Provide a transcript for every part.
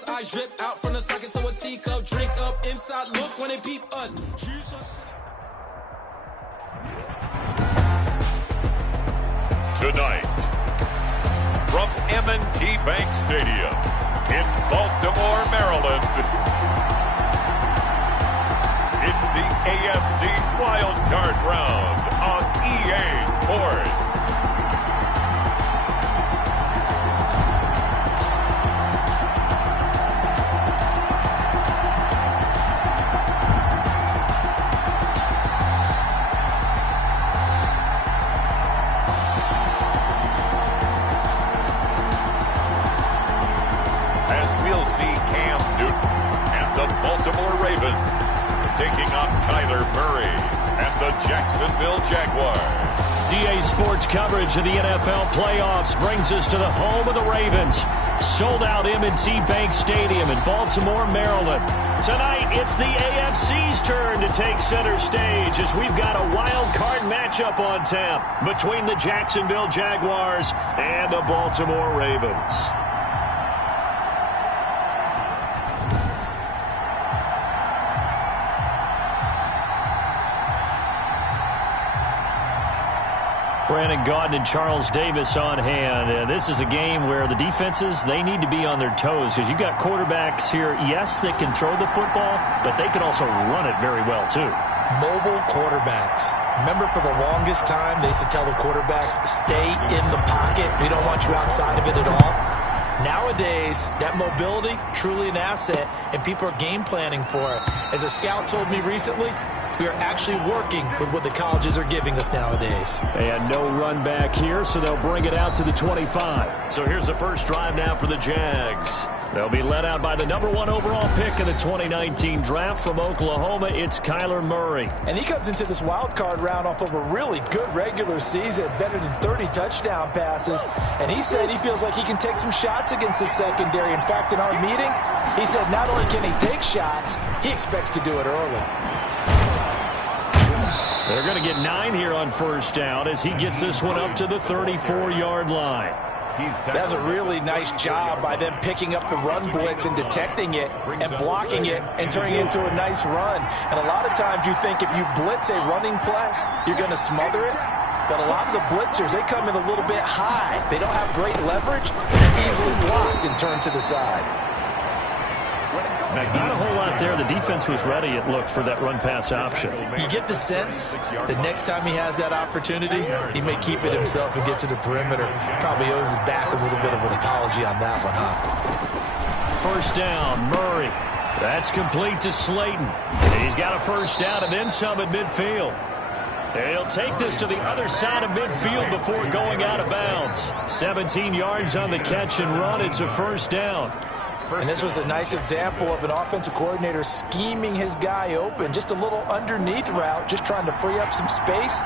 Jesus, I drip out from the socket to a teacup, drink up inside, look when they peep us. Jesus. Tonight, from M&T Bank Stadium in Baltimore, Maryland, it's the AFC Wildcard Round on EA Sports. See Cam Newton and the Baltimore Ravens taking on Kyler Murray and the Jacksonville Jaguars. EA Sports coverage of the NFL playoffs brings us to the home of the Ravens. Sold out M&T Bank Stadium in Baltimore, Maryland. Tonight, it's the AFC's turn to take center stage as we've got a wild card matchup on tap between the Jacksonville Jaguars and the Baltimore Ravens. Brandon Gaudin and Charles Davis on hand. This is a game where the defenses, they need to be on their toes because you've got quarterbacks here, yes, that can throw the football, but they can also run it very well, too. Mobile quarterbacks. Remember, for the longest time, they used to tell the quarterbacks, stay in the pocket. We don't want you outside of it at all. Nowadays, that mobility, truly an asset, and people are game planning for it. As a scout told me recently, we are actually working with what the colleges are giving us nowadays. And no run back here, so they'll bring it out to the 25. So here's the first drive now for the Jags. They'll be led out by the #1 overall pick in the 2019 draft from Oklahoma. It's Kyler Murray. And he comes into this wild card round off of a really good regular season, better than 30 touchdown passes. And he said he feels like he can take some shots against the secondary. In fact, in our meeting, he said not only can he take shots, he expects to do it early. They're going to get 9 here on first down as he gets this one up to the 34-yard line. That's a really nice job by them picking up the run blitz and detecting it and blocking it and turning it into a nice run. And a lot of times you think if you blitz a running play, you're going to smother it. But a lot of the blitzers, they come in a little bit high. They don't have great leverage. They're easily blocked and turned to the side. Not a whole lot there. The defense was ready, it looked, for that run-pass option. You get the sense that next time he has that opportunity, he may keep it himself and get to the perimeter. Probably owes his back a little bit of an apology on that one, huh? First down, Murray. That's complete to Slayton. He's got a first down and then some at midfield. And he'll take this to the other side of midfield before going out of bounds. 17 yards on the catch and run. It's a first down. And this was a nice example of an offensive coordinator scheming his guy open. Just a little underneath route, just trying to free up some space,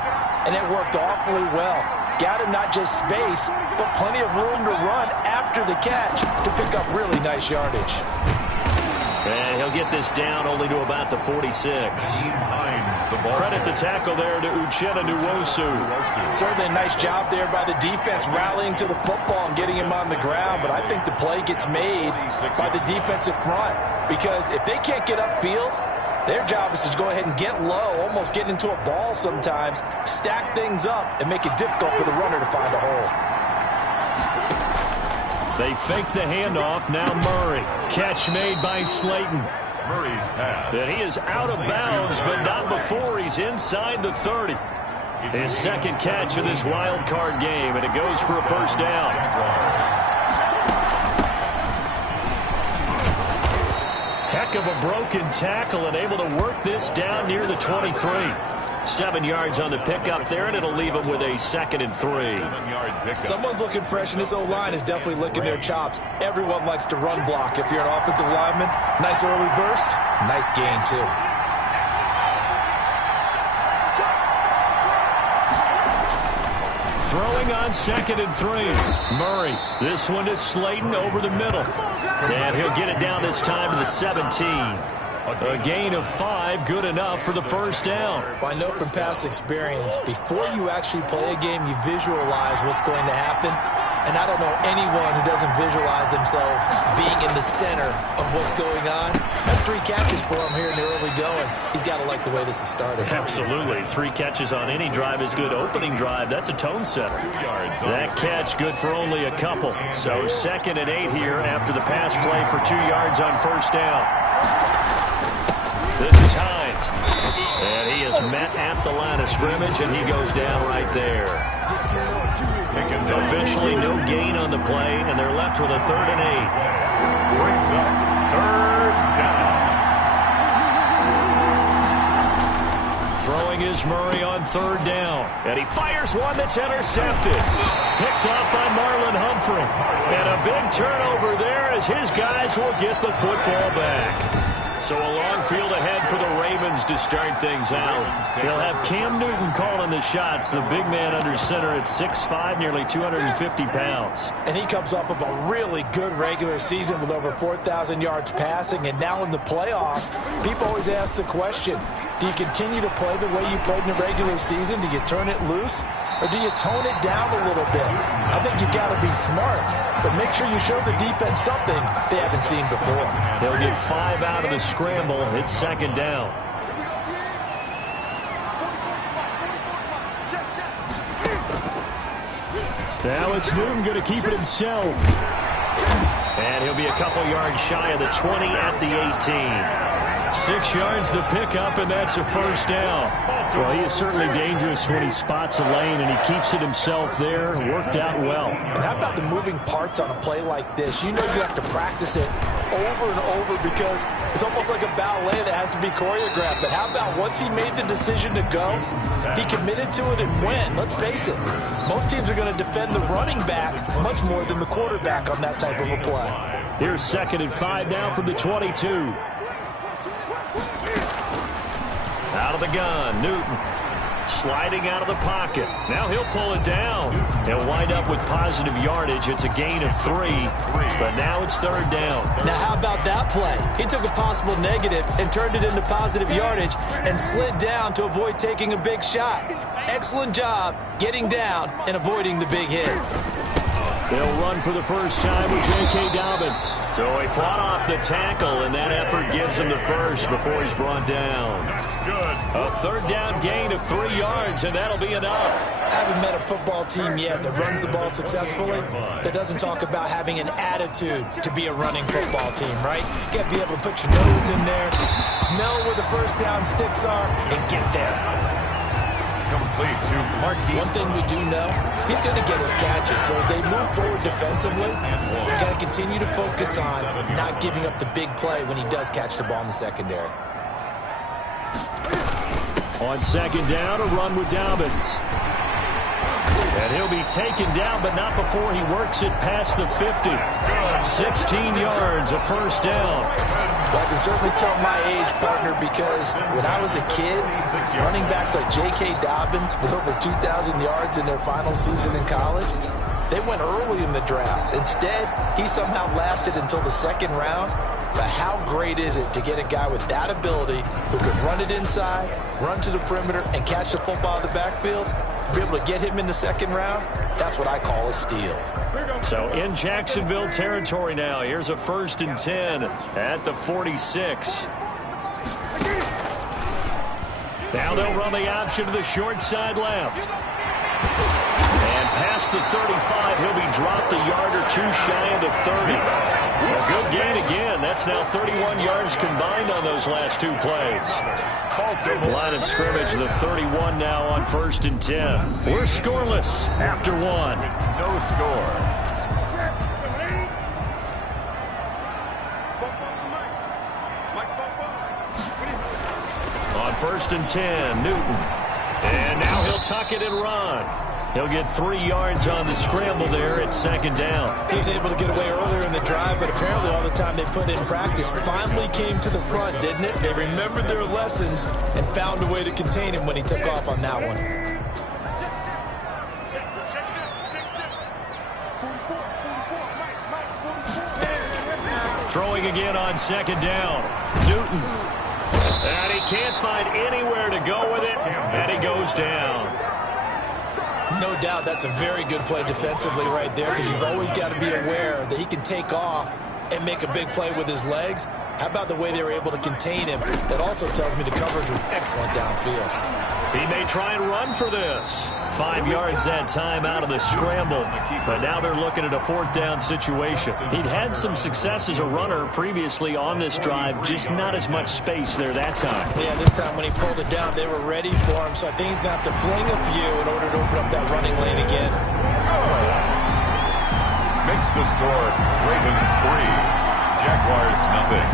and it worked awfully well. Got him not just space, but plenty of room to run after the catch to pick up really nice yardage. And he'll get this down only to about the 46. Credit the tackle there to Uchenna Nwosu. Certainly a nice job there by the defense rallying to the football and getting him on the ground, but I think the play gets made by the defensive front because if they can't get upfield, their job is to go ahead and get low, almost get into a ball sometimes, stack things up, and make it difficult for the runner to find a hole. They fake the handoff. Now Murray. Catch made by Slayton. Murray's pass. And he is out of bounds, but not before he's inside the 30. His second catch of this wild card game, and it goes for a first down. Heck of a broken tackle and able to work this down near the 23. 7 yards on the pickup there, and it'll leave him with a 2nd and 3. Someone's looking fresh, and this O-line is definitely licking their chops. Everyone likes to run block. If you're an offensive lineman, nice early burst, nice gain, too. Throwing on 2nd and 3. Murray, this one is Slayton over the middle. And he'll get it down this time to the 17. A gain of 5, good enough for the first down. Well, I know from past experience, before you actually play a game, you visualize what's going to happen. And I don't know anyone who doesn't visualize themselves being in the center of what's going on. That's 3 catches for him here in the early going. He's got to like the way this is started. Absolutely. 3 catches on any drive is good. Opening drive, that's a tone setter. That catch good for only a couple. So 2nd and 8 here after the pass play for 2 yards on first down. This is Hines. And he is met at the line of scrimmage, and he goes down right there. Officially no gain on the play, and they're left with a 3rd and 8. Brings up 3rd down. Throwing is Murray on 3rd down. And he fires one that's intercepted. Picked up by Marlon Humphrey. And a big turnover there as his guys will get the football back. So a long field ahead for the Ravens to start things out. He'll have Cam Newton calling the shots, the big man under center at 6'5", nearly 250 pounds. And he comes off of a really good regular season with over 4,000 yards passing. And now in the playoffs, people always ask the question, do you continue to play the way you played in the regular season? Do you turn it loose? Or do you tone it down a little bit? I think you've got to be smart, but make sure you show the defense something they haven't seen before. He'll get 5 out of the scramble. It's 2nd down. Now it's Newton going to keep it himself. And he'll be a couple yards shy of the 20 at the 18. 6 yards the pickup, and that's a first down. Well, he is certainly dangerous when he spots a lane, and he keeps it himself there. Worked out well. And how about the moving parts on a play like this? You know you have to practice it over and over because it's almost like a ballet that has to be choreographed. But how about once he made the decision to go, he committed to it and went. Let's face it, most teams are going to defend the running back much more than the quarterback on that type of a play. Here's 2nd and 5 now from the 22. Out of the gun, Newton sliding out of the pocket. Now he'll pull it down. He'll wind up with positive yardage. It's a gain of 3, but now it's 3rd down. Now how about that play? He took a possible negative and turned it into positive yardage and slid down to avoid taking a big shot. Excellent job getting down and avoiding the big hit. They'll run for the first time with J.K. Dobbins. So he fought off the tackle, and that effort gives him the first before he's brought down. That's good. A 3rd down gain of 3 yards, and that'll be enough. I haven't met a football team yet that runs the ball successfully that doesn't talk about having an attitude to be a running football team, right? You got to be able to put your nose in there, smell where the first down sticks are, and get there. Complete to Marquis. One thing we do know, he's going to get his catches. So as they move forward defensively, we've got to continue to focus on not giving up the big play when he does catch the ball in the secondary. On 2nd down, a run with Dobbins. And he'll be taken down, but not before he works it past the 50. 16 yards, a first down. Well, I can certainly tell my age, partner, because when I was a kid, running backs like J.K. Dobbins with over 2,000 yards in their final season in college, they went early in the draft. Instead, he somehow lasted until the 2nd round. But how great is it to get a guy with that ability who can run it inside, run to the perimeter, and catch the football in the backfield? Be able to get him in the 2nd round, that's what I call a steal. So in Jacksonville territory now. Here's a 1st and 10 at the 46. Now they'll run the option to the short side left. And past the 35, he'll be dropped a yard or 2 shy of the 30. A good gain again. That's now 31 yards combined on those last 2 plays. Line of scrimmage, the 31 now on 1st and 10. We're scoreless after 1. No score. On 1st and 10, Newton. And now he'll tuck it and run. He'll get 3 yards on the scramble there at 2nd down. He was able to get away earlier in the drive, but apparently all the time they put in practice finally came to the front, didn't it? They remembered their lessons and found a way to contain him when he took off on that one. Throwing again on 2nd down. Newton. And he can't find anywhere to go with it, and he goes down. No doubt that's a very good play defensively right there, because you've always got to be aware that he can take off and make a big play with his legs. How about the way they were able to contain him? That also tells me the coverage was excellent downfield. He may try and run for this. 5 yards that time out of the scramble. But now they're looking at a 4th down situation. He'd had some success as a runner previously on this drive, just not as much space there that time. Yeah, this time when he pulled it down, they were ready for him. So I think he's going to have to fling a few in order to open up that running lane again. Makes the score Ravens 3, Jaguars nothing.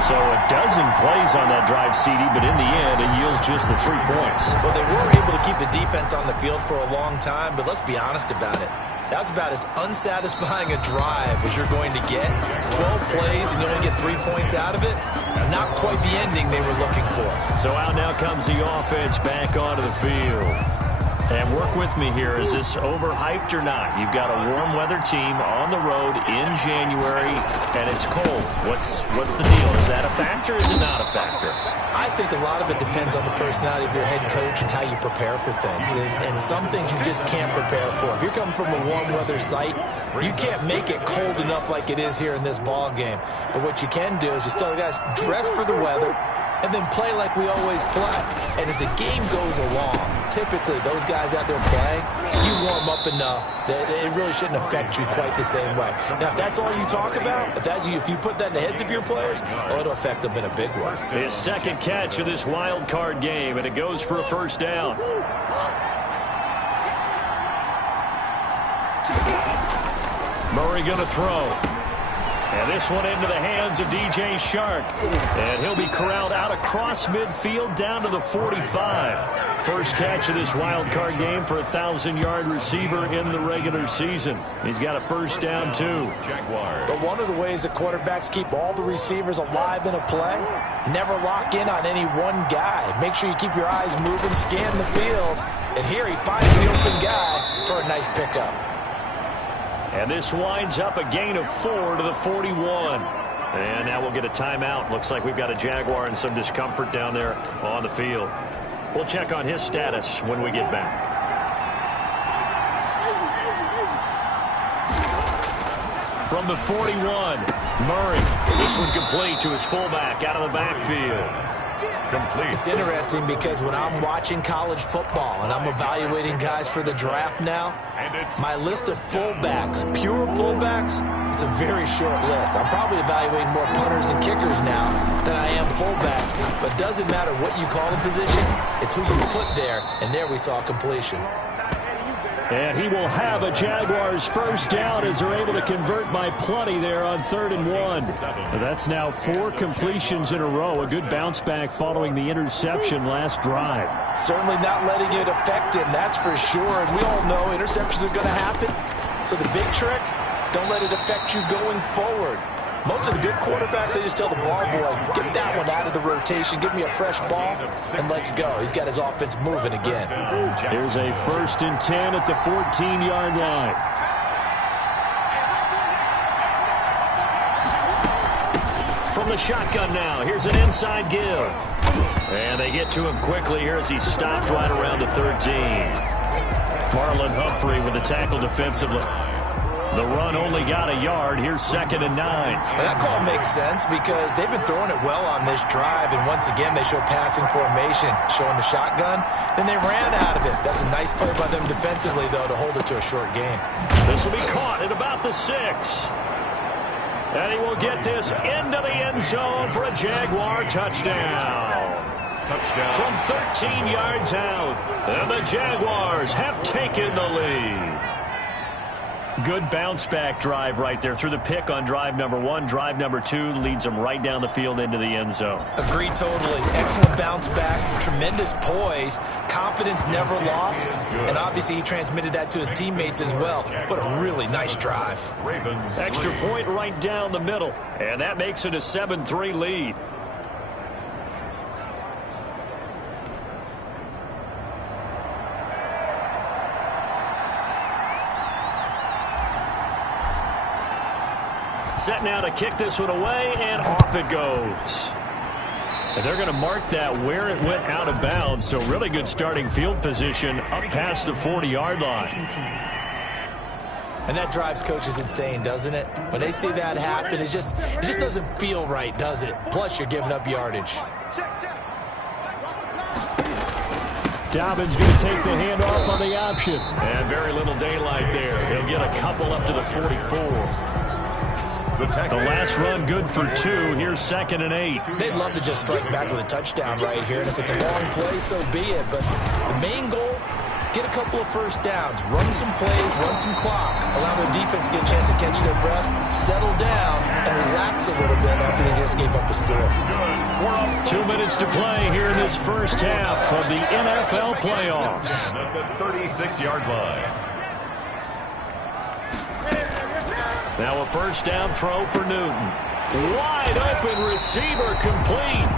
So a dozen plays on that drive, CD, but in the end, it yields just the 3 points. Well, they were able to keep the defense on the field for a long time, but let's be honest about it. That was about as unsatisfying a drive as you're going to get. 12 plays and you only get 3 points out of it. Not quite the ending they were looking for. So out now comes the offense back onto the field. And work with me here. Is this overhyped or not? You've got a warm weather team on the road in January, and it's cold. What's the deal? Is that a factor or is it not a factor? I think a lot of it depends on the personality of your head coach and how you prepare for things. And some things you just can't prepare for. If you're coming from a warm weather site, you can't make it cold enough like it is here in this ball game. But what you can do is just tell the guys, dress for the weather, and then play like we always play. And as the game goes along, typically those guys out there playing, you warm up enough that it really shouldn't affect you quite the same way. Now, if that's all you talk about, if you put that in the heads of your players, it'll affect them in a big way. His second catch of this wild card game, and it goes for a 1st down. Murray going to throw. And this one into the hands of DJ Shark. And he'll be corralled out across midfield down to the 45. First catch of this wild card game for a 1,000-yard receiver in the regular season. He's got a 1st down, too. But one of the ways that quarterbacks keep all the receivers alive in a play, never lock in on any one guy. Make sure you keep your eyes moving, scan the field. And here he finds the open guy for a nice pickup. And this winds up a gain of 4 to the 41. And now we'll get a timeout. Looks like we've got a Jaguar in some discomfort down there on the field. We'll check on his status when we get back. From the 41, Murray. This one complete to his fullback out of the backfield. Complete. It's interesting because when I'm watching college football and I'm evaluating guys for the draft now, my list of fullbacks, pure fullbacks, it's a very short list. I'm probably evaluating more punters and kickers now than I am fullbacks. But it doesn't matter what you call the position, it's who you put there, and there we saw completion. And he will have a Jaguars 1st down as they're able to convert by plenty there on 3rd and 1. That's now 4 completions in a row. A good bounce back following the interception last drive. Certainly not letting it affect him, that's for sure. And we all know interceptions are going to happen. So the big trick, don't let it affect you going forward. Most of the good quarterbacks, they just tell the ball boy, get that one out of the rotation, give me a fresh ball, and let's go. He's got his offense moving again. Here's a 1st and 10 at the 14-yard line. From the shotgun now, here's an inside give. And they get to him quickly here as he's stopped right around the 13. Marlon Humphrey with the tackle defensively. The run only got a yard. Here's 2nd and 9. Well, that call makes sense because they've been throwing it well on this drive, and once again they show passing formation, showing the shotgun. Then they ran out of it. That's a nice play by them defensively, though, to hold it to a short game. This will be caught at about the 6. And he will get this into the end zone for a Jaguar touchdown. From 13 yards out, and the Jaguars have taken the lead. Good bounce-back drive right there through the pick on drive number 1. Drive number 2 leads them right down the field into the end zone. Agreed totally. Excellent bounce-back, tremendous poise, confidence never lost, and obviously he transmitted that to his teammates as well. What a really nice drive. Extra point right down the middle, and that makes it a 7-3 lead. Set now to kick this one away, and off it goes. And they're going to mark that where it went out of bounds. So really good starting field position up past the 40-yard line. And that drives coaches insane, doesn't it? When they see that happen, it just doesn't feel right, does it? Plus, you're giving up yardage. Dobbins going to take the handoff on the option. And very little daylight there. He'll get a couple up to the 44. The last run good for 2. Here's 2nd and 8. They'd love to just strike back with a touchdown right here. And if it's a long play, so be it. But the main goal, get a couple of first downs. Run some plays, run some clock. Allow their defense to get a chance to catch their breath, settle down, and relax a little bit after they just gave up a score. 2 minutes to play here in this first half of the NFL playoffs. At the 36-yard line. Now a first down throw for Newton. Wide open receiver complete.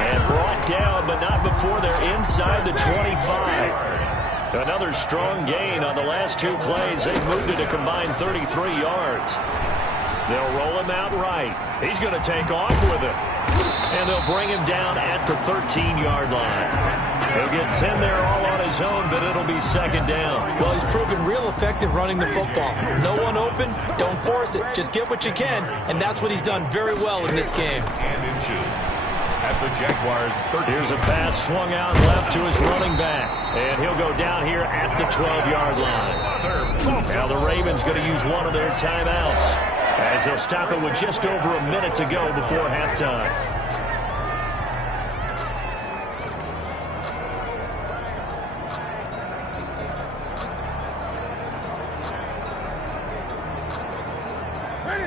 And brought down, but not before they're inside the 25. Another strong gain on the last 2 plays. They've moved it a combined 33 yards. They'll roll him out right. He's going to take off with it. And they'll bring him down at the 13-yard line. He'll get 10 there all on his own, but it'll be 2nd down. Well, he's proven real effective running the football. No one open, don't force it. Just get what you can, and that's what he's done very well in this game. And inches at the Jaguars' 13. Here's a pass swung out left to his running back. And he'll go down here at the 12-yard line. Now the Ravens going to use one of their timeouts as they'll stop it with just over a minute to go before halftime.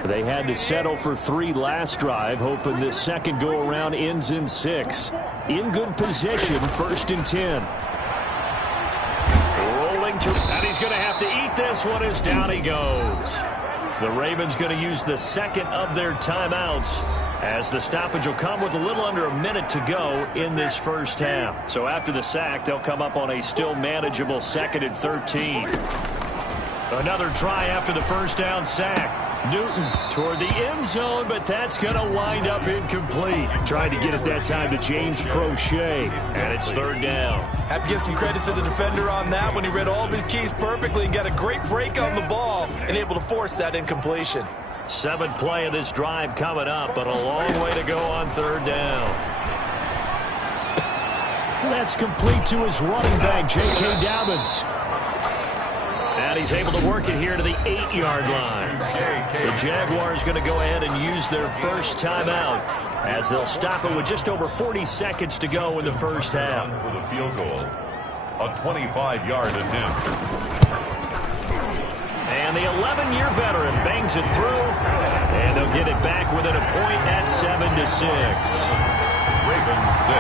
They had to settle for 3 last drive, hoping this second go-around ends in 6. In good position, 1st and 10. Rolling to, and he's going to have to eat this one as down he goes. The Ravens going to use the 2nd of their timeouts as the stoppage will come with a little under a minute to go in this first half. So after the sack, they'll come up on a still manageable 2nd and 13. Another try after the first down sack. Newton toward the end zone, but that's going to wind up incomplete. Tried to get it that time to James Crochet, and it's 3rd down. Have to give some credit to the defender on that when he read all of his keys perfectly and got a great break on the ball and able to force that incompletion. 7th play of this drive coming up, but a long way to go on 3rd down. That's complete to his running back, J.K. Dobbins. And he's able to work it here to the 8-yard line. The Jaguars going to go ahead and use their first timeout as they'll stop it with just over 40 seconds to go in the first half. For the field goal, a 25-yard attempt. And the 11-year veteran bangs it through, and they'll get it back within a point at 7-6. Ravens 6.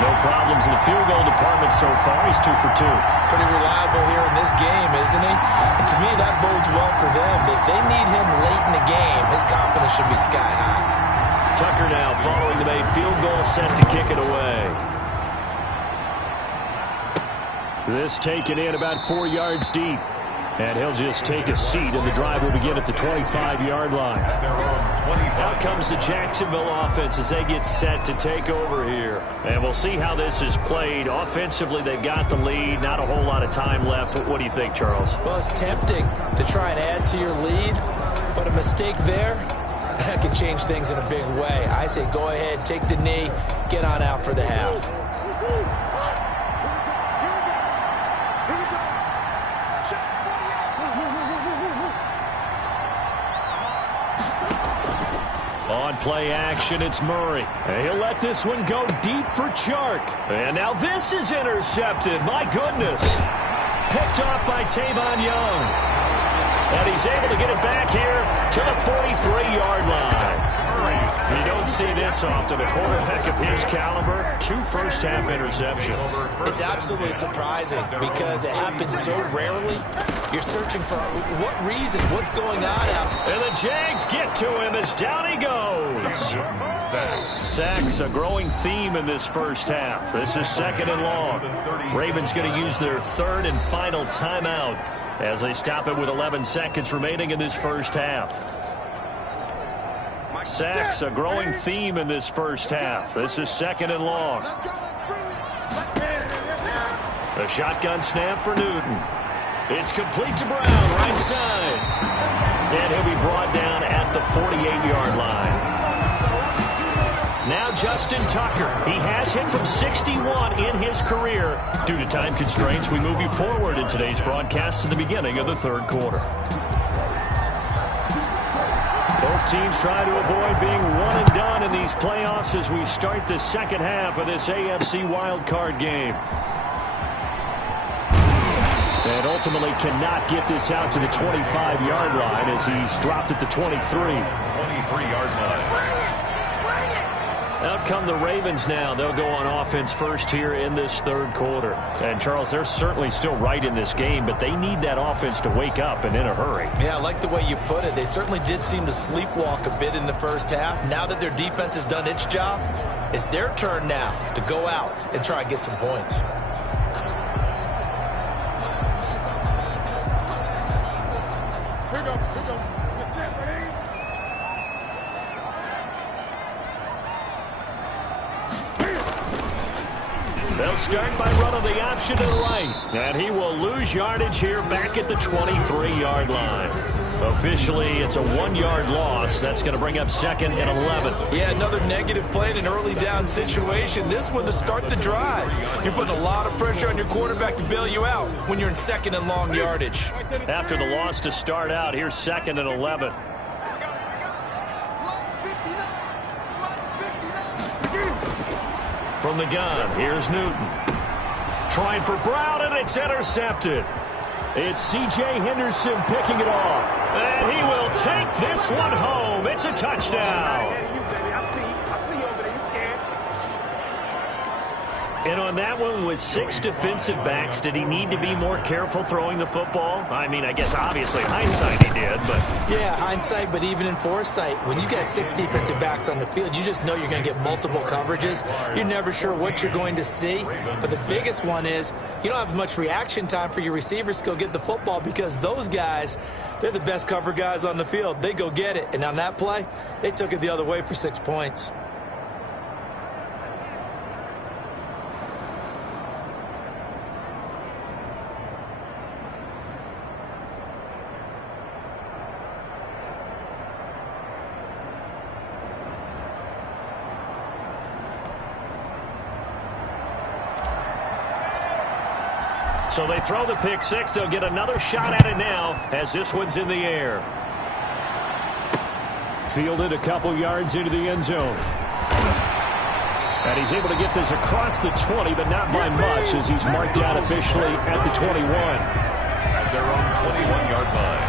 No problems in the field goal department so far. He's 2 for 2. Pretty reliable here in this game, isn't he? And to me, that bodes well for them. If they need him late in the game, his confidence should be sky high. Tucker now following the made field goal, set to kick it away. This taken in about 4 yards deep. And he'll just take a seat, and the drive will begin at the 25-yard line. Out comes the Jacksonville offense as they get set to take over here. And we'll see how this is played. Offensively, they've got the lead. Not a whole lot of time left. What do you think, Charles? Well, it's tempting to try and add to your lead, but a mistake there, that could change things in a big way. I say go ahead, take the knee, get on out for the half. On play action, it's Murray. And he'll let this one go deep for Chark. And now this is intercepted. My goodness. Picked off by Tavon Young. And he's able to get it back here to the 43-yard line. You don't see this often. A quarterback of his caliber, 2 first-half interceptions. It's absolutely surprising because it happens so rarely. You're searching for what reason, what's going on out. And the Jags get to him as down he goes. Sacks, a growing theme in this first half. This is 2nd and long. Ravens going to use their 3rd and final timeout as they stop it with 11 seconds remaining in this first half. Sacks, a growing theme in this first half. This is 2nd and long. A shotgun snap for Newton. It's complete to Brown, right side. And he'll be brought down at the 48-yard line. Now Justin Tucker. He has hit from 61 in his career. Due to time constraints, we move you forward in today's broadcast to the beginning of the 3rd quarter. Both teams try to avoid being one and done in these playoffs as we start the 2nd half of this AFC wildcard game. And ultimately cannot get this out to the 25-yard line as he's dropped at the 23. 23-yard line. Out come the Ravens now. They'll go on offense first here in this 3rd quarter. And, Charles, they're certainly still right in this game, but they need that offense to wake up and in a hurry. Yeah, I like the way you put it. They certainly did seem to sleepwalk a bit in the first half. Now that their defense has done its job, it's their turn now to go out and try and get some points. They'll start by running the option to the right. And he will lose yardage here back at the 23-yard line. Officially, it's a 1-yard loss. That's going to bring up 2nd and 11. Yeah, another negative play in an early down situation. This one to start the drive. You're putting a lot of pressure on your quarterback to bail you out when you're in 2nd and long yardage. After the loss to start out, here's 2nd and 11. From the gun, here's Newton. Trying for Brown, and it's intercepted. It's C.J. Henderson picking it off. And he will take this one home. It's a touchdown. And on that one, with 6 defensive backs, did he need to be more careful throwing the football? I mean, I guess obviously hindsight he did, but... Yeah, hindsight, but even in foresight, when you got 6 defensive backs on the field, you just know you're going to get multiple coverages. You're never sure what you're going to see. But the biggest one is you don't have much reaction time for your receivers to go get the football because those guys, they're the best cover guys on the field. They go get it. And on that play, they took it the other way for 6 points. So they throw the pick six. They'll get another shot at it now as this one's in the air. Fielded a couple yards into the end zone. And he's able to get this across the 20, but not by much as he's marked down officially at the 21. At their own 21-yard line.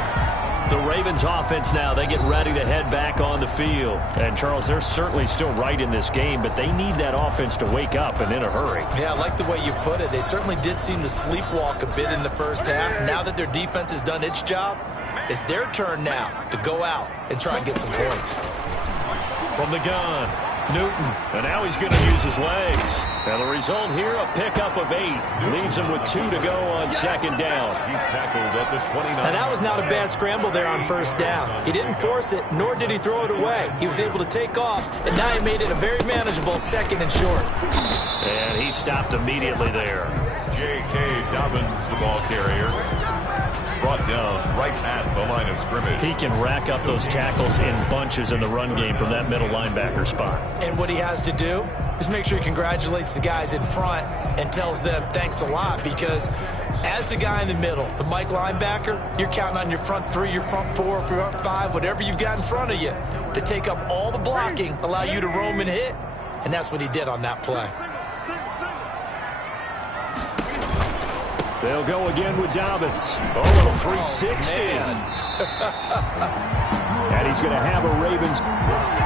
The Ravens offense now, they get ready to head back on the field. And, Charles, they're certainly still right in this game, but they need that offense to wake up and in a hurry. Yeah, I like the way you put it. They certainly did seem to sleepwalk a bit in the first half. Now that their defense has done its job, it's their turn now to go out and try and get some points. From the gun, Newton, and now he's going to use his legs. And the result here, a pickup of 8. Leaves him with 2 to go on second down. He's tackled at the 29. And that was not a bad scramble there on first down. He didn't force it, nor did he throw it away. He was able to take off, and now he made it a very manageable second and short. And he stopped immediately there. J.K. Dobbins, the ball carrier. Brought down right at the line of scrimmage. He can rack up those tackles in bunches in the run game from that middle linebacker spot. And what he has to do is make sure he congratulates the guys in front and tells them thanks a lot, because as the guy in the middle, the Mike linebacker, you're counting on your front 3, your front 4, front 5, whatever you've got in front of you to take up all the blocking, allow you to roam and hit. And that's what he did on that play. They'll go again with Dobbins. Oh, a little 360. And he's going to have a Ravens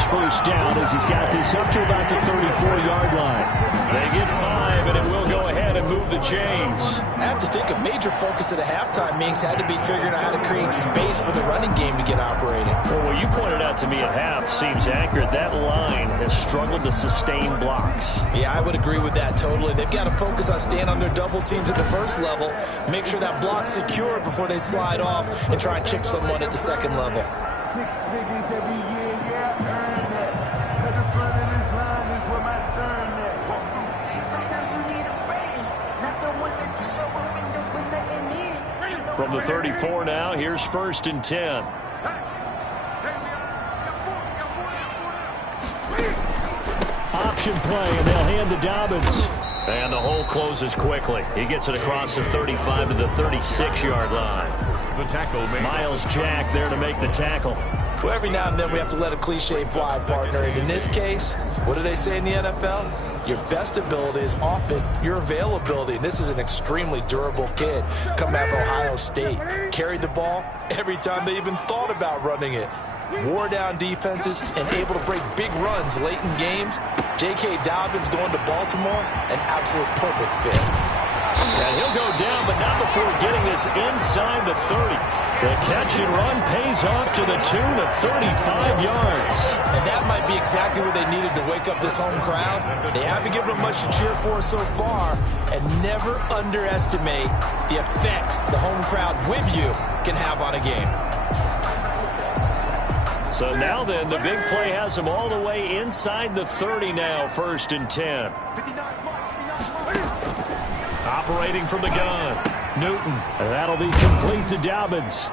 first down as he's got this up to about the 34-yard line. They get 5, and it will go ahead and move the chains. I have to think a major focus of the halftime meetings had to be figuring out how to create space for the running game to get operating. Well, what you pointed out to me at half seems accurate. That line has struggled to sustain blocks. Yeah, I would agree with that totally. They've got to focus on staying on their double teams at the first level level. Make sure that block's secure before they slide off and try and chip someone at the second level. 6 figures every year, yeah, earn that. To the front of this line is where my turn at. Sometimes you need a friend, not the one that you show up and do with nothing in. From the 34 now, here's 1st and 10. Option play, and they'll hand to Dobbins. And the hole closes quickly. He gets it across the 35 to the 36-yard line. The tackle made. Miles Jack there to make the tackle. Well, every now and then we have to let a cliche fly, partner. And in this case, what do they say in the NFL? Your best ability is often your availability. And this is an extremely durable kid coming out of Ohio State. Carried the ball every time they even thought about running it. Wore down defenses and able to break big runs late in games. J.K. Dobbins going to Baltimore, an absolute perfect fit. And he'll go down, but not before getting this inside the 30. The catch and run pays off to the tune of 35 yards. And that might be exactly what they needed to wake up this home crowd. They haven't given them much to cheer for so far, and never underestimate the effect the home crowd with you can have on a game. So now then, the big play has them all the way inside the 30 now, 1st and 10. Operating from the gun, Newton. And that'll be complete to Dobbins.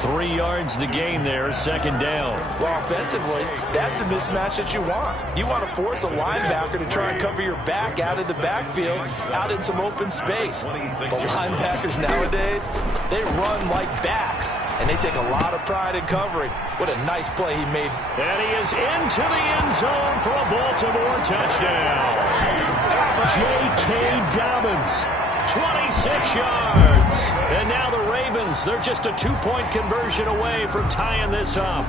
3 yards the gain there, 2nd down. Well, offensively, that's the mismatch that you want. You want to force a linebacker to try and cover your back out of the backfield, out in some open space. But linebackers nowadays, they run like backs, and they take a lot of pride in covering. What a nice play he made. And he is into the end zone for a Baltimore touchdown. J.K. Dobbins, 26 yards. And now the Ravens, they're just a 2-point conversion away from tying this up.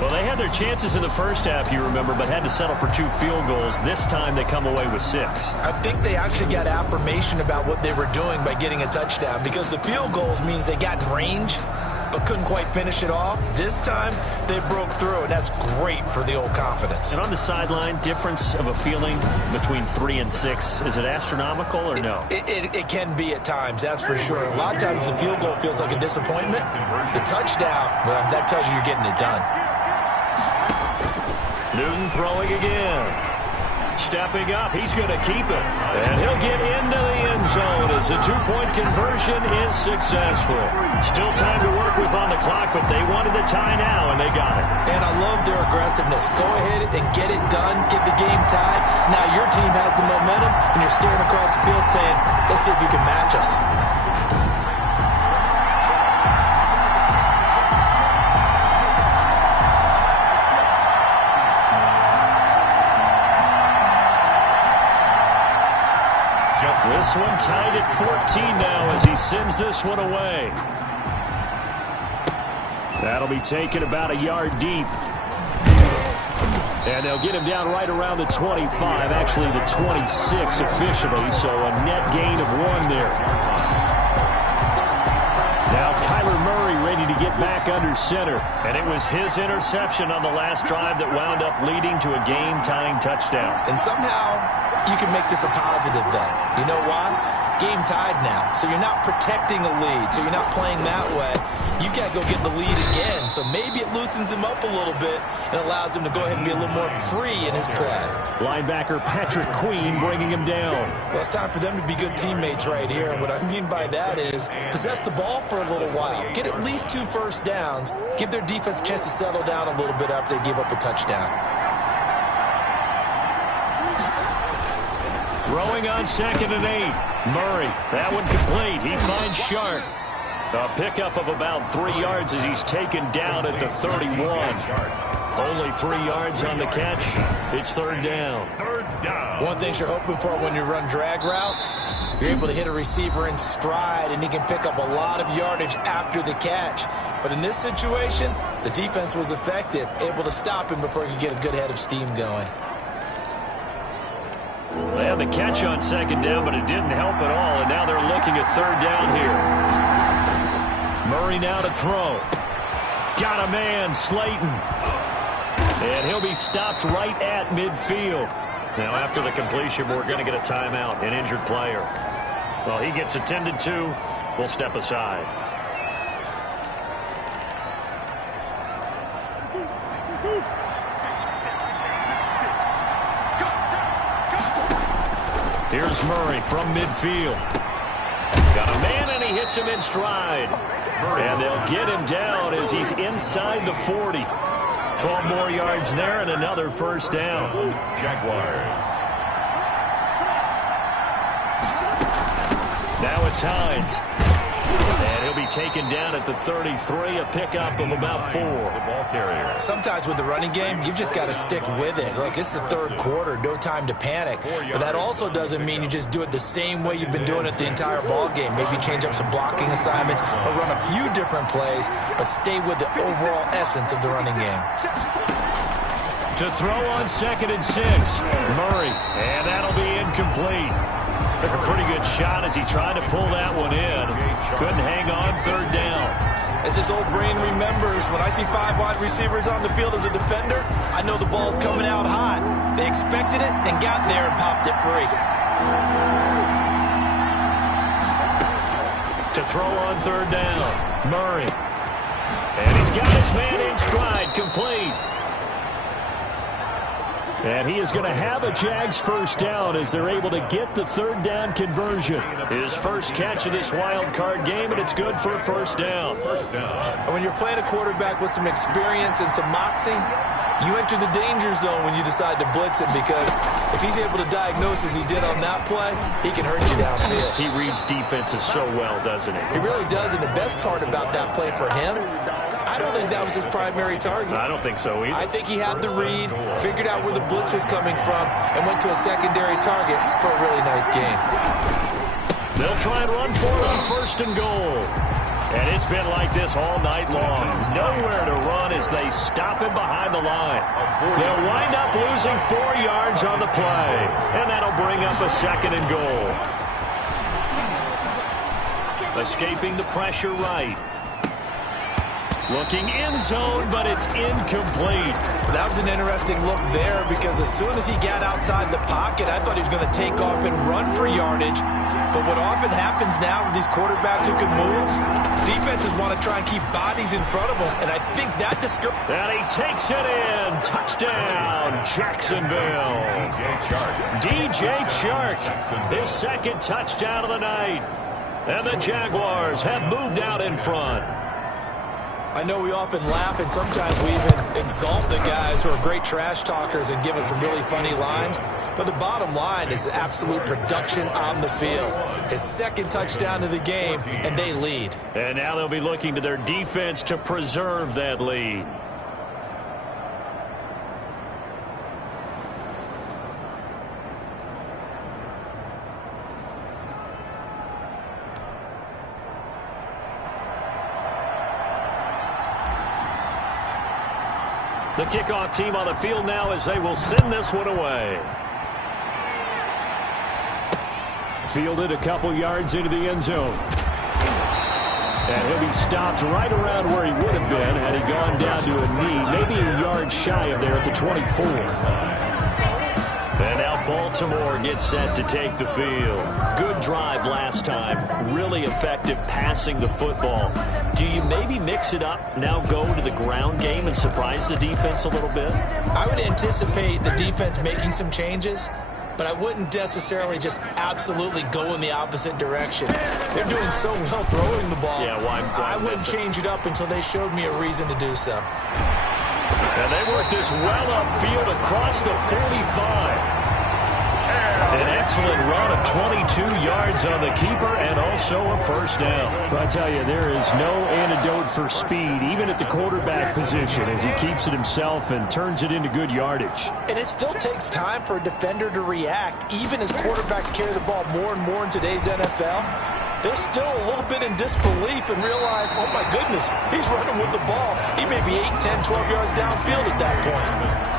Well, they had their chances in the first half, you remember, but had to settle for 2 field goals. This time they come away with 6. I think they actually got affirmation about what they were doing by getting a touchdown, because the field goals means they got in range but couldn't quite finish it off. This time they broke through, and that's great for the old confidence. And on the sideline, difference of a feeling between 3 and 6, is it astronomical or no? It can be at times, that's for sure. A lot of times the field goal feels like a disappointment. The touchdown, well, that tells you you're getting it done. Newton throwing again. Stepping up, he's going to keep it. And he'll get into the end zone as the 2-point conversion is successful. Still time to work with on the clock, but they wanted the tie now, and they got it. And I love their aggressiveness. Go ahead and get it done, get the game tied. Now your team has the momentum, and you're staring across the field saying, let's see if you can match us. This one tied at 14 now as he sends this one away. That'll be taken about a yard deep. And they'll get him down right around the 25, actually the 26 officially, so a net gain of 1 there. Now Kyler Murray ready to get back under center. And it was his interception on the last drive that wound up leading to a game-tying touchdown. And somehow you can make this a positive, though. You know why? Game tied now. So you're not protecting a lead. So you're not playing that way. You got to go get the lead again. So maybe it loosens him up a little bit and allows him to go ahead and be a little more free in his play. Linebacker Patrick Queen bringing him down. Well, it's time for them to be good teammates right here. And what I mean by that is possess the ball for a little while. Get at least 2 first downs. Give their defense a chance to settle down a little bit after they give up a touchdown. Throwing on 2nd and 8. Murray, that one complete. He finds Sharp. A pickup of about 3 yards as he's taken down at the 31. Only 3 yards on the catch. It's 3rd down. One thing you're hoping for when you run drag routes, you're able to hit a receiver in stride, and he can pick up a lot of yardage after the catch. But in this situation, the defense was effective, able to stop him before he could get a good head of steam going. They had the catch on 2nd down, but it didn't help at all, and now they're looking at 3rd down here. Murray now to throw. Got a man, Slayton. And he'll be stopped right at midfield. Now, after the completion, we're going to get a timeout, an injured player. Well, he gets attended to. We'll step aside. Here's Murray from midfield. Got a man, and he hits him in stride. And they'll get him down as he's inside the 40. 12 more yards there and another first down. Jaguars. Now it's Hines. And he'll be taken down at the 33, a pickup of about 4. The ball carrier. Sometimes with the running game, you've just got to stick with it. Look, it's the third quarter, no time to panic. But that also doesn't mean you just do it the same way you've been doing it the entire ball game. Maybe change up some blocking assignments or run a few different plays, but stay with the overall essence of the running game. To throw on 2nd and 6, Murray, and that'll be incomplete. Took a pretty good shot as he tried to pull that one in. Couldn't hang on 3rd down. As this old brain remembers, when I see 5 wide receivers on the field as a defender, I know the ball's coming out hot. They expected it and got there and popped it free. To throw on 3rd down, Murray. And he's got his man in stride, complete. And he is going to have a Jags first down as they're able to get the 3rd down conversion. His first catch of this wild card game, and it's good for a first down. And when you're playing a quarterback with some experience and some moxie, you enter the danger zone when you decide to blitz him, because if he's able to diagnose as he did on that play, he can hurt you downfield. He reads defenses so well, doesn't he? He really does, and the best part about that play for him, I don't think that was his primary target. I don't think so either. I think he had the read, figured out where the blitz was coming from, and went to a secondary target for a really nice game. They'll try and run for it on 1st and goal. And it's been like this all night long. Nowhere to run as they stop him behind the line. They'll wind up losing 4 yards on the play. And that'll bring up a 2nd and goal. Escaping the pressure right. Looking in zone, but it's incomplete. That was an interesting look there, because as soon as he got outside the pocket, I thought he was going to take off and run for yardage. But what often happens now with these quarterbacks who can move, defenses want to try and keep bodies in front of them, and I think that discourages. And he takes it in. Touchdown, Jacksonville. DJ Chark, his 2nd touchdown of the night. And the Jaguars have moved out in front. I know we often laugh, and sometimes we even exalt the guys who are great trash talkers and give us some really funny lines. But the bottom line is absolute production on the field. His 2nd touchdown of the game, and they lead. And now they'll be looking to their defense to preserve that lead. The kickoff team on the field now as they will send this one away. Fielded a couple yards into the end zone. And he'll be stopped right around where he would have been had he gone down to a knee, maybe a yard shy of there at the 24. And now Baltimore gets set to take the field. Good drive last time. Really effective passing the football. Do you maybe mix it up, now go to the ground game and surprise the defense a little bit? I would anticipate the defense making some changes, but I wouldn't necessarily just absolutely go in the opposite direction. They're doing so well throwing the ball. Yeah, why I wouldn't change it up until they showed me a reason to do so. And they work this well upfield across the 45. An excellent run of 22 yards on the keeper and also a first down. Well, I tell you, there is no antidote for speed, even at the quarterback position, as he keeps it himself and turns it into good yardage. And it still takes time for a defender to react, even as quarterbacks carry the ball more and more in today's NFL. They're still a little bit in disbelief and realize, oh my goodness, he's running with the ball. He may be 8, 10, 12 yards downfield at that point.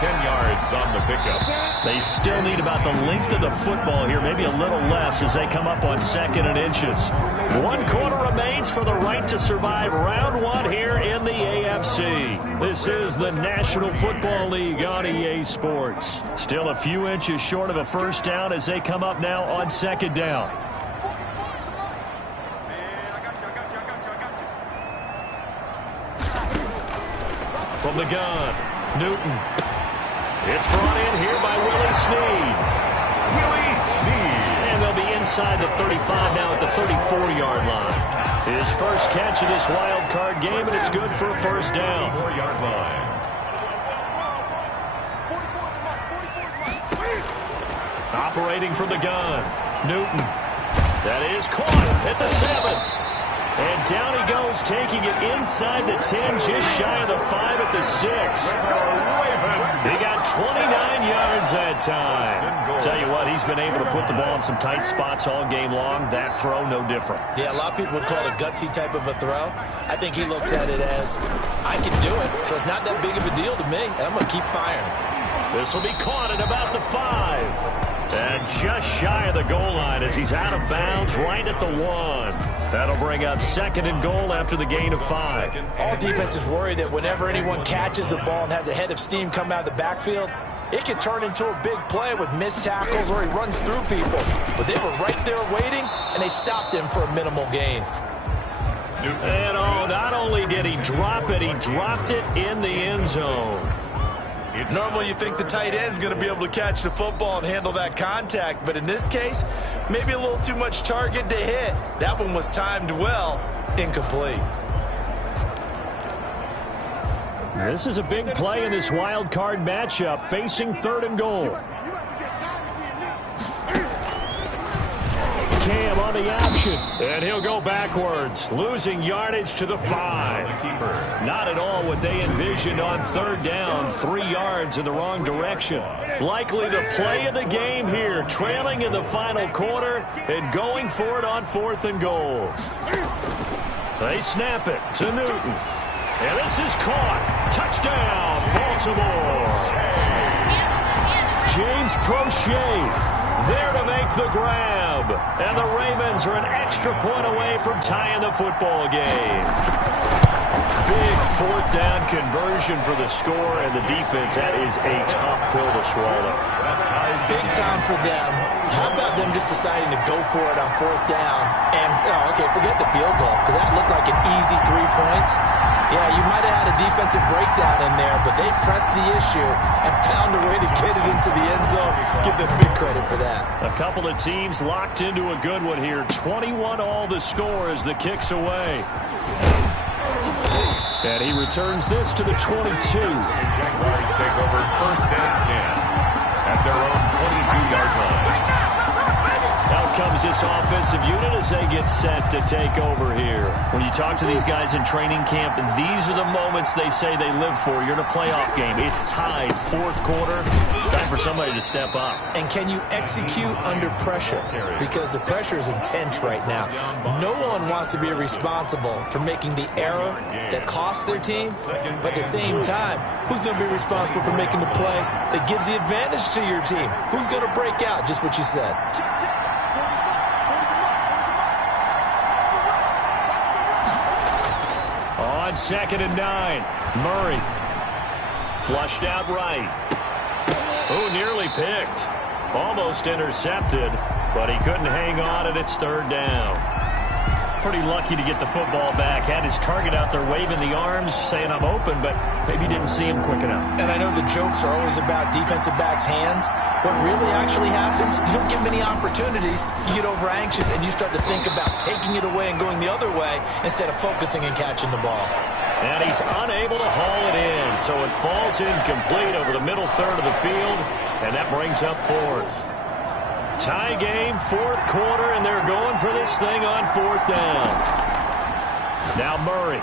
10 yards on the pickup. They still need about the length of the football here, maybe a little less as they come up on 2nd and inches. 1 quarter remains for the right to survive round 1 here in the AFC. This is the National Football League on EA Sports. Still a few inches short of a first down as they come up now on 2nd down. From the gun, Newton. It's brought in here by Willie Snead. Willie Snead. And they'll be inside the 35 now at the 34-yard line. His first catch of this wild card game, and it's good for a first down. 4-yard line. Operating from the gun, Newton. That is caught at the 7. And down he goes, taking it inside the 10, just shy of the 5 at the 6. He got 29 yards that time. Tell you what, he's been able to put the ball in some tight spots all game long. That throw, no different. Yeah, a lot of people would call it a gutsy type of a throw. I think he looks at it as, I can do it, so it's not that big of a deal to me, and I'm going to keep firing. This will be caught at about the 5. And just shy of the goal line as he's out of bounds right at the 1. That'll bring up 2nd and goal after the gain of 5. All defenses worry that whenever anyone catches the ball and has a head of steam come out of the backfield, it can turn into a big play with missed tackles or he runs through people. But they were right there waiting, and they stopped him for a minimal gain. And not only did he drop it, he dropped it in the end zone. Normally you think the tight end's going to be able to catch the football and handle that contact, but in this case, maybe a little too much target to hit. That one was timed well, incomplete. This is a big play in this wild card matchup, facing 3rd and goal. Cam on the option, and he'll go backwards, losing yardage to the 5. Not at all what they envisioned on 3rd down, 3 yards in the wrong direction. Likely the play of the game here, trailing in the final quarter and going for it on 4th and goal. They snap it to Newton, and this is caught. Touchdown, Baltimore. James Prochet there to make the grab. And the Ravens are an extra point away from tying the football game. Big 4th down conversion for the score, and the defense, that is a tough pill to swallow. Big time for them. How about them just deciding to go for it on 4th down? And, okay, forget the field goal, because that looked like an easy 3 points. Yeah, you might have had a defensive breakdown in there, but they pressed the issue and found a way to get it into the end zone. Give them big credit for that. A couple of teams locked into a good one here. 21-all the score as the kick's away. And he returns this to the 22. Jaguars take over 1st and 10 at their own 22-yard line. Out comes this offensive unit as they get set to take over here. When you talk to these guys in training camp, these are the moments they say they live for. You're in a playoff game. It's tied, 4th quarter. Time for somebody to step up. And can you execute under pressure? Because the pressure is intense right now. No one wants to be responsible for making the error that costs their team. But at the same time, who's going to be responsible for making the play that gives the advantage to your team? Who's going to break out? Just what you said. On 2nd and 9, Murray. Flushed out right. Oh, nearly picked. Almost intercepted, but he couldn't hang on, and it's 3rd down. Pretty lucky to get the football back. Had his target out there waving the arms, saying I'm open, but maybe didn't see him quick enough. And I know the jokes are always about defensive backs' hands. What really actually happens, you don't get many opportunities. You get over anxious, and you start to think about taking it away and going the other way instead of focusing and catching the ball. And he's unable to haul it in, so it falls incomplete over the middle 3rd of the field, and that brings up 4th. Tie game, 4th quarter, and they're going for this thing on 4th down. Now Murray.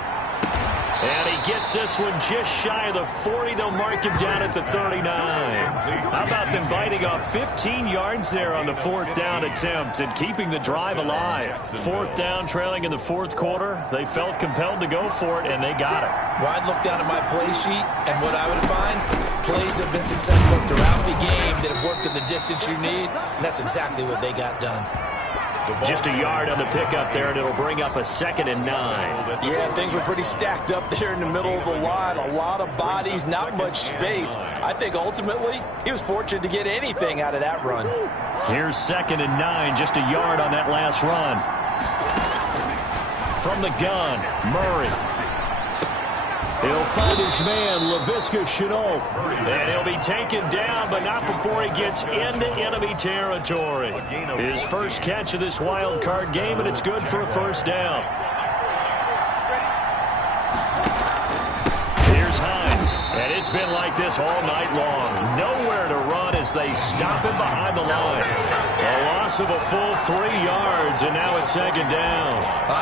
And he gets this one just shy of the 40. They'll mark him down at the 39. How about them biting off 15 yards there on the fourth down attempt and keeping the drive alive? Fourth down, trailing in the fourth quarter. They felt compelled to go for it, and they got it. Well, I'd look down at my play sheet, and what I would find, plays have been successful throughout the game that have worked in the distance you need, and that's exactly what they got done. Just a yard on the pickup there, and it'll bring up a 2nd and 9. Yeah, things were pretty stacked up there in the middle of the line. A lot of bodies, not much space. I think ultimately he was fortunate to get anything out of that run. Here's 2nd and 9, just a yard on that last run. From the gun, Murray. He'll find his man, Laviska Shenault. And he'll be taken down, but not before he gets into enemy territory. His first catch of this wild card game, and it's good for a first down. Here's Hines. And it's been like this all night long. Nowhere to run as they stop him behind the line. A loss of a full 3 yards, and now it's 2nd down.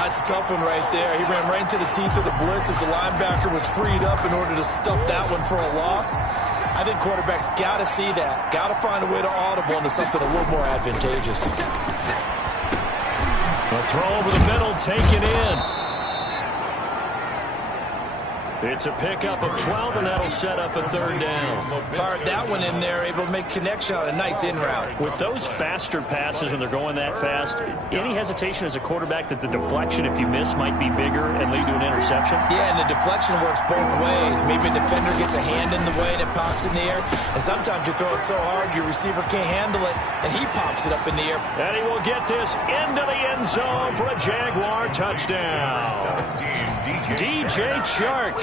It's a tough one right there. He ran right into the teeth of the blitz as the linebacker was freed up in order to stop that one for a loss. I think quarterbacks got to see that. Got to find a way to audible into something a little more advantageous. A throw over the middle, taken in. It's a pickup of 12, and that'll set up a 3rd down. Fired that one in there, able to make connection on a nice in route. With those faster passes and they're going that fast, any hesitation as a quarterback that the deflection, if you miss, might be bigger and lead to an interception? Yeah, and the deflection works both ways. Maybe a defender gets a hand in the way and it pops in the air. And sometimes you throw it so hard your receiver can't handle it, and he pops it up in the air. And he will get this into the end zone for a Jaguar touchdown. DJ Chark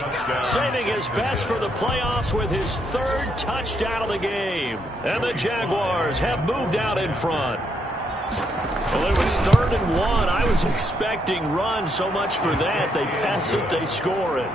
saving his best for the playoffs with his 3rd touchdown of the game. And the Jaguars have moved out in front. Well, it was 3rd and 1. I was expecting run, so much for that. They pass it, they score it.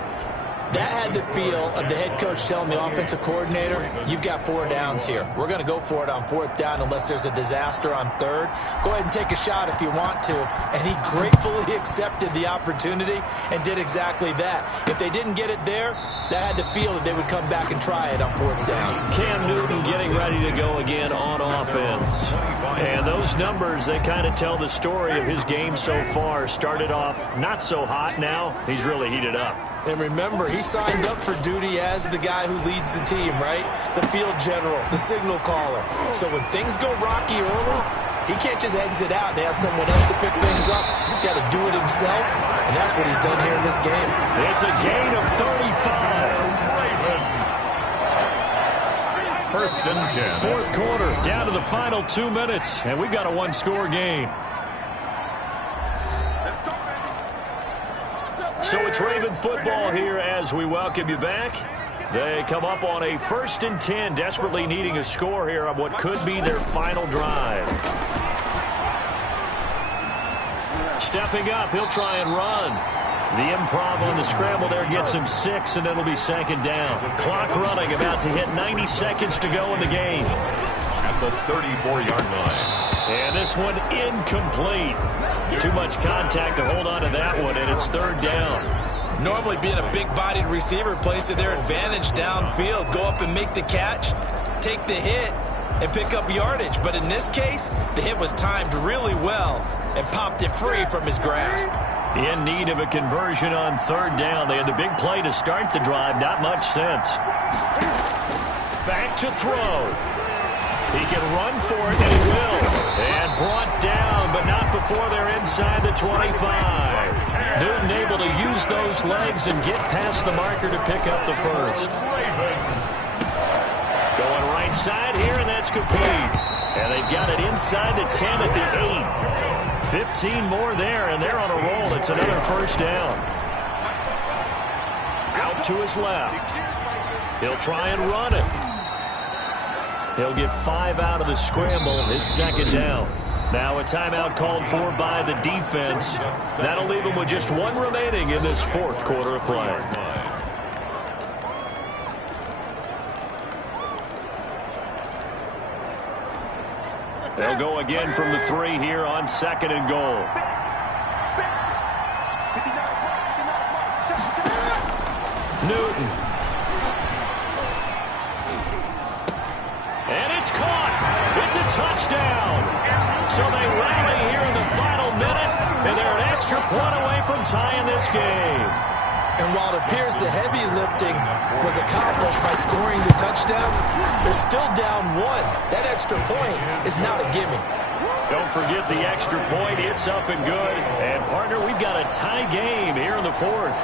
That had the feel of the head coach telling the offensive coordinator, you've got 4 downs here. We're going to go for it on 4th down unless there's a disaster on 3rd. Go ahead and take a shot if you want to. And he gratefully accepted the opportunity and did exactly that. If they didn't get it there, that had the feel that they would come back and try it on 4th down. Cam Newton getting ready to go again on offense. And those numbers, they kind of tell the story of his game so far. Started off not so hot. Now he's really heated up. And remember, he signed up for duty as the guy who leads the team, right? The field general, the signal caller. So when things go rocky early, he can't just exit out and ask someone else to pick things up. He's got to do it himself, and that's what he's done here in this game. It's a gain of 35. 1st and 10. Fourth quarter, down to the final 2 minutes, and we've got a 1-score game. So it's Raven football here as we welcome you back. They come up on a 1st and 10, desperately needing a score here on what could be their final drive. Stepping up, he'll try and run. The improv on the scramble there gets him 6, and it'll be 2nd down. Clock running, about to hit 90 seconds to go in the game. At the 34-yard line. And this one incomplete. Too much contact to hold on to that one, and it's 3rd down. Normally being a big-bodied receiver plays to their advantage downfield. Go up and make the catch, take the hit, and pick up yardage. But in this case, the hit was timed really well and popped it free from his grasp. In need of a conversion on 3rd down. They had the big play to start the drive. Not much sense. Back to throw. He can run for it, and he will. And brought down, but not before they're inside the 25. Newton able to use those legs and get past the marker to pick up the 1st. Going right side here, and that's complete. And they've got it inside the 10 at the 8. 15 more there, and they're on a roll. It's another 1st down. Out to his left. He'll try and run it. He'll get 5 out of the scramble. It's 2nd down. Now a timeout called for by the defense. That'll leave them with just 1 remaining in this 4th quarter of play. They'll go again from the 3 here on 2nd and goal. Newton. And it's caught. It's a touchdown. So they rally here in the final minute, and they're an extra point away from tying this game. And while it appears the heavy lifting was accomplished by scoring the touchdown, they're still down 1. That extra point is not a gimme. Don't forget the extra point. It's up and good. And, partner, we've got a tie game here in the 4th.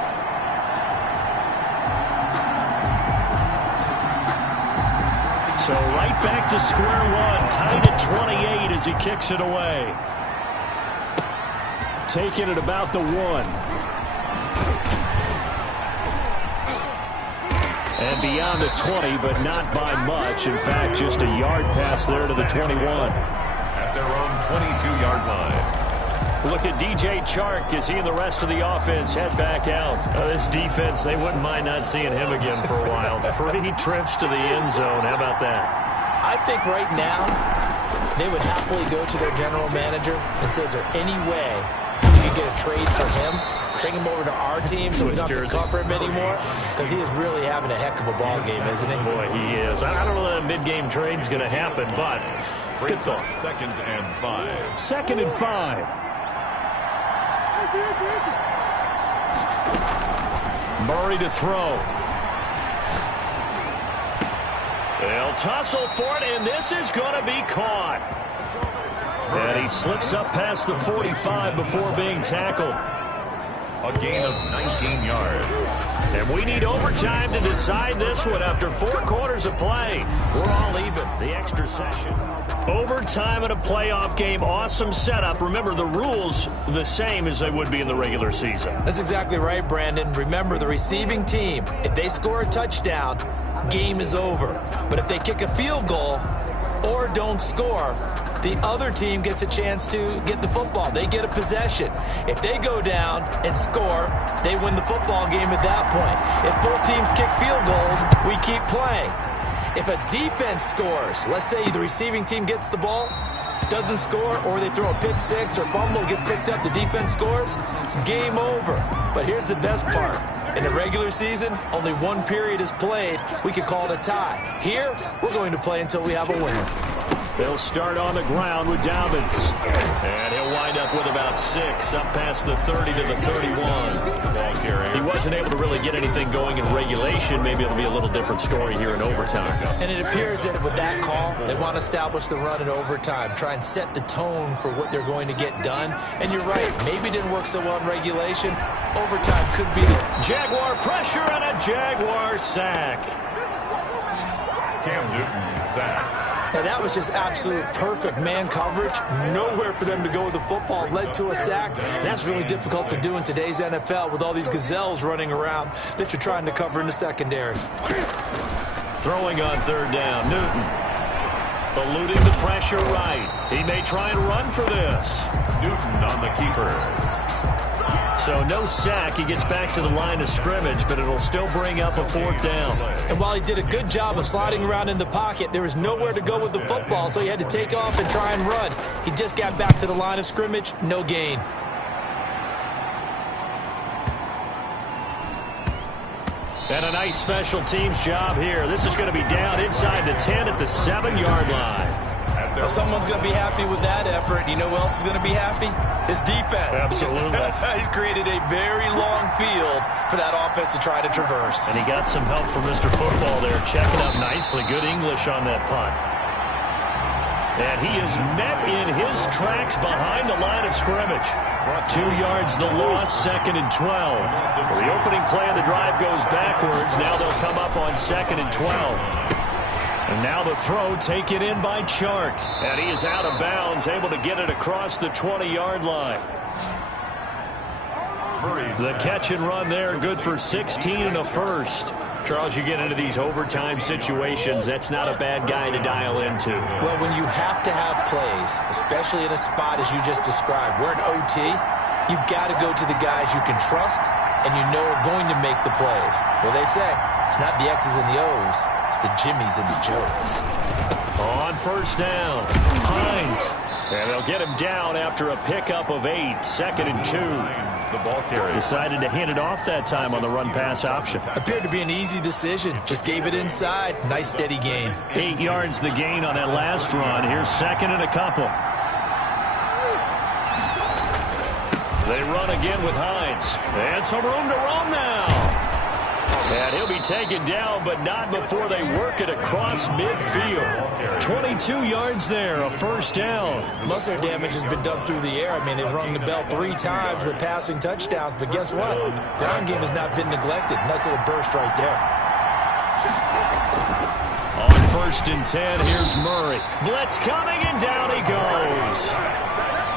So right back to square one. Tied at 28 as he kicks it away. Taking it about the 1. And beyond the 20, but not by much. In fact, just a yard pass there to the 21. At their own 22-yard line. Look at DJ Chark as he and the rest of the offense head back out. This defense, they wouldn't mind not seeing him again for a while. 3 trips to the end zone. How about that? I think right now they would happily go to their general manager and say, is there any way we could get a trade for him? Bring him over to our team so we don't have to cover him anymore, because he is really having a heck of a ball game, isn't he? Boy, he is. I don't know that a mid-game trade's going to happen, but good thought. 2nd and 5. 2nd and 5. Murray to throw. They'll tussle for it, and this is going to be caught. And he slips up past the 45 before being tackled. A gain of 19 yards. And we need overtime to decide this one after 4 quarters of play. We're all even. The extra session. Overtime in a playoff game. Awesome setup. Remember, the rules the same as they would be in the regular season. That's exactly right, Brandon. Remember, the receiving team, if they score a touchdown, game is over. But if they kick a field goal or don't score, the other team gets a chance to get the football. They get a possession. If they go down and score, they win the football game at that point. If both teams kick field goals, we keep playing. If a defense scores, let's say the receiving team gets the ball, doesn't score, or they throw a pick six or fumble, gets picked up, the defense scores, game over. But here's the best part. In the regular season, only 1 period is played. We could call it a tie. Here, we're going to play until we have a win. They'll start on the ground with Dobbins. And he'll wind up with about 6, up past the 30 to the 31. He wasn't able to really get anything going in regulation. Maybe it'll be a little different story here in overtime. And it appears that with that call, they want to establish the run in overtime, try and set the tone for what they're going to get done. And you're right, maybe it didn't work so well in regulation. Overtime could be the Jaguar pressure and a Jaguar sack. Cam Newton sacked. Now, that was just absolute perfect man coverage. Nowhere for them to go with the football. Led to a sack. And that's really difficult to do in today's NFL with all these gazelles running around that you're trying to cover in the secondary. Throwing on 3rd down, Newton. Eluding the pressure right. He may try and run for this. Newton on the keeper. So no sack. He gets back to the line of scrimmage, but it'll still bring up a 4th down. And while he did a good job of sliding around in the pocket, there was nowhere to go with the football, so he had to take off and try and run. He just got back to the line of scrimmage, no gain. And a nice special teams job here. This is going to be down inside the 10 at the 7-yard line. Well, someone's going to be happy with that effort. You know who else is going to be happy? His defense. Absolutely. He's created a very long field for that offense to try to traverse. And he got some help from Mr. Football there, checking up nicely. Good English on that punt. And he is met in his tracks behind the line of scrimmage. 2 yards the loss, 2nd and 12. So the opening play of the drive goes backwards. Now they'll come up on 2nd and 12. And now the throw taken in by Chark. And he is out of bounds, able to get it across the 20-yard line. The catch and run there, good for 16 and a first. Charles, you get into these overtime situations, that's not a bad guy to dial into. Well, when you have to have plays, especially in a spot as you just described, we're in OT, you've got to go to the guys you can trust and you know are going to make the plays. Well, they say it's not the X's and the O's, it's the Jimmies and the Joes. On 1st down, Hines. And they'll get him down after a pickup of 8, 2nd and 2. the ball carrier. Decided to hand it off that time on the run-pass option. Appeared to be an easy decision. Just gave it inside. Nice steady gain. 8 yards the gain on that last run. Here's second and a couple. They run again with Hines. And some room to roam now. And he'll be taken down, but not before they work it across midfield. 22 yards there, a first down. Most of their damage has been done through the air. I mean, they've rung the bell 3 times with passing touchdowns, but guess what? Ground game has not been neglected. Nice little burst right there. On first and 10, here's Murray. Blitz coming, and down he goes.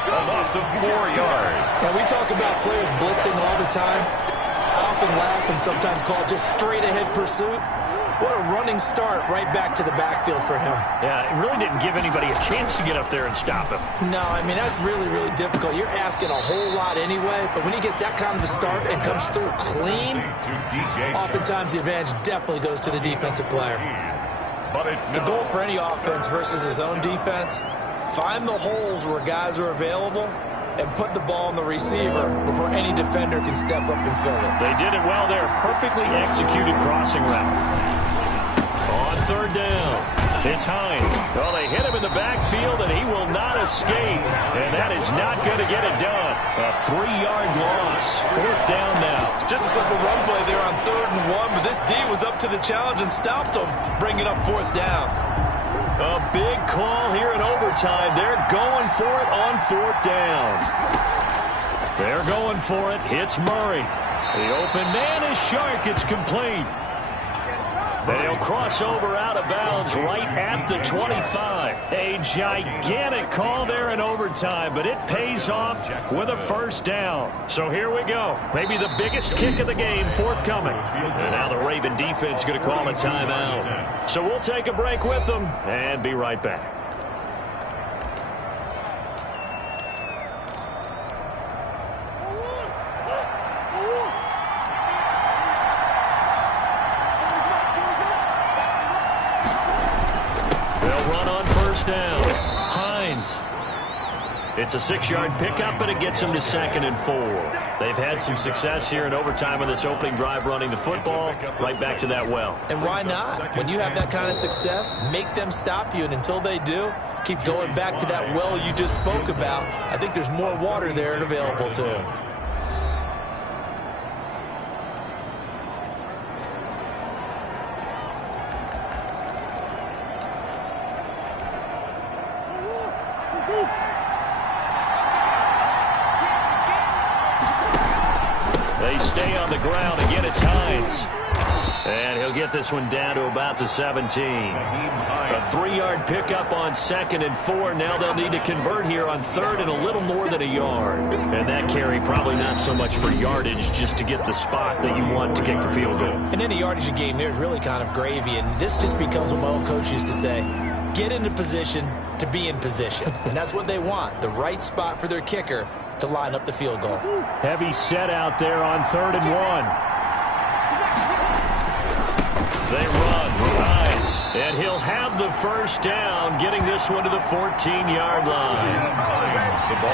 A loss of 4 yards. And we talk about players blitzing all the time. I often laugh and sometimes call it just straight-ahead pursuit. What a running start right back to the backfield for him. Yeah, it really didn't give anybody a chance to get up there and stop him. No, I mean, that's really, really difficult. You're asking a whole lot anyway, but when he gets that kind of a start and comes through clean, oftentimes the advantage definitely goes to the defensive player. The goal for any offense versus his own defense, find the holes where guys are available and put the ball on the receiver before any defender can step up and fill it. They did it well there. Perfectly executed crossing route. On third down, it's Hines. Well, they hit him in the backfield, and he will not escape. And that is not going to get it done. A 3-yard loss. Fourth down now. Just a simple run play there on 3rd and 1, but this D was up to the challenge and stopped him, bringing up 4th down. A big call here in overtime. They're going for it on 4th down. They're going for it. It's Murray. The open man is Shark. It's complete. They'll cross over out of bounds right at the 25. A gigantic call there in overtime, but it pays off with a first down. So here we go. Maybe the biggest kick of the game forthcoming. And now the Raven defense is going to call a timeout. So we'll take a break with them and be right back. Down. Hines. It's a 6-yard pickup, but it gets them to 2nd and 4. They've had some success here in overtime in this opening drive running the football. Right back to that well. And why not? When you have that kind of success, make them stop you. And until they do, keep going back to that well you just spoke about. I think there's more water there and available to them. They stay on the ground. Again, it's Hines. And he'll get this one down to about the 17. A 3-yard pickup on 2nd and 4. Now they'll need to convert here on 3rd and a little more than a yard. And that carry probably not so much for yardage, just to get the spot that you want to kick the field goal. In any yardage of game, there's really kind of gravy. And this just becomes what my old coach used to say. Get into position to be in position. And that's what they want. The right spot for their kicker to line up the field goal. Heavy set out there on 3rd and 1. They run with Hines, and he'll have the first down, getting this one to the 14-yard line.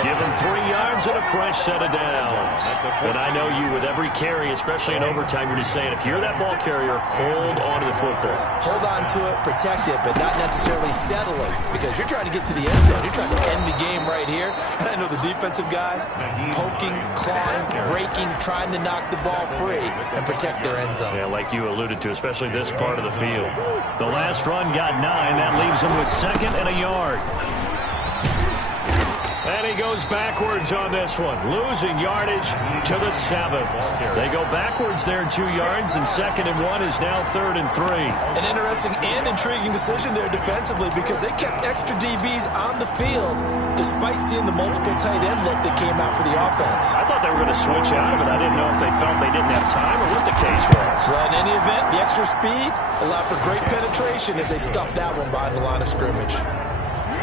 Give him 3 yards and a fresh set of downs. And I know you, with every carry, especially in overtime, you're just saying, if you're that ball carrier, hold on to the football. Hold on to it, protect it, but not necessarily settle it, because you're trying to get to the end zone. You're trying to end the game right here. And I know the defensive guys poking, clawing, raking, trying to knock the ball free and protect their end zone. Yeah, like you alluded to, especially this part of the field. The last run got 9. That leaves them with 2nd and a yard. And he goes backwards on this one, losing yardage to the 7. They go backwards there 2 yards, and 2nd and 1 is now 3rd and 3. An interesting and intriguing decision there defensively, because they kept extra DBs on the field despite seeing the multiple tight end look that came out for the offense. I thought they were going to switch out of it. I didn't know if they felt they didn't have time or what the case was. Well, in any event, the extra speed allowed for great penetration as they stuffed that one behind the line of scrimmage.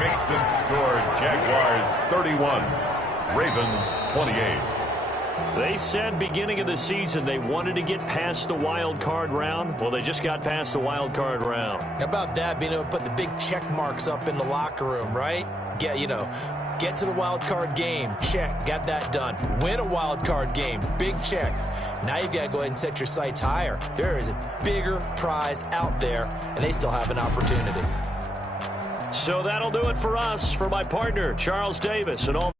Makes the score Jaguars 31, Ravens 28. They said beginning of the season they wanted to get past the wild card round. Well, they just got past the wild card round. How about that, being able to put the big check marks up in the locker room, right? Yeah, you know, Get to the wild card game. Check. Got that done. Win a wild card game. Big check. Now you've got to go ahead and set your sights higher. There is a bigger prize out there, and they still have an opportunity. So that'll do it for us. For my partner, Charles Davis, and all